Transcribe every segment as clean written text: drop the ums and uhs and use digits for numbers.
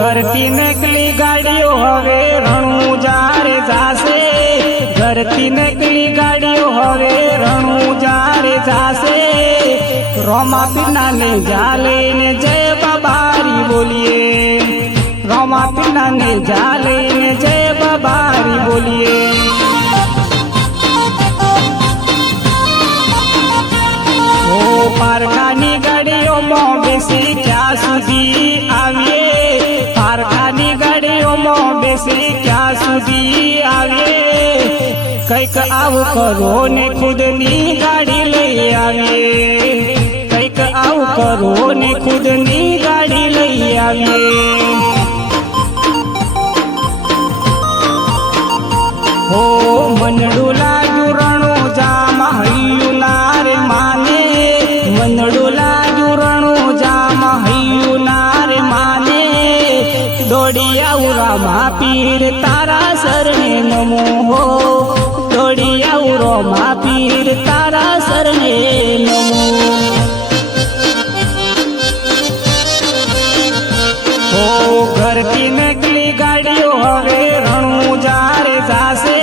ઘરથી નીકળી ગાડીઓ હવે રણુજારે જાશે, ઘરથી નીકળી ગાડીઓ હવે રણુજારે જાશે। રોમાપીરના ને જાલે ને જય બાબારી બોલીએ, રોમાપીરના ને જાલે ને જય બાબારી બોલીએ। પારકાની ગાડીઓમાં બેસી ક્યાં સુધી આવીએ, પારકાની ગાડીઓમાં બેસી ક્યાં સુધી આવીએ। કંઈક આવું કરો ને ખુદની ગાડી લઈ આવીએ, કંઈક આવું કરો ને ખુદની ગાડી લઈ આવીએ। હો મનડું લાગ્યું રણુજામાં હૈયું નાર માને, મનડું લાગ્યું રણુજામાં હૈયું નાર માને। દોડી આવું રામા પીર તારા શરણે નમો હો, દોડી આવું રામા પીર તારા શરણે નમો। હો ઘરથી નીકળી ગાડીઓ હવે રણુજારે જાશે,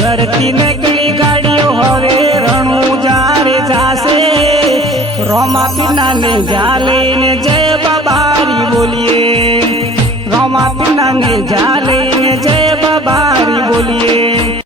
ઘરથી નીકળી ગાડીઓ હવે રણુજારે જાશે। રોમાપીરના ને જાલે ને જય બાબારી બોલીએ, રોમાપીરના ને જાલે ને જય બાબારી બોલીએ।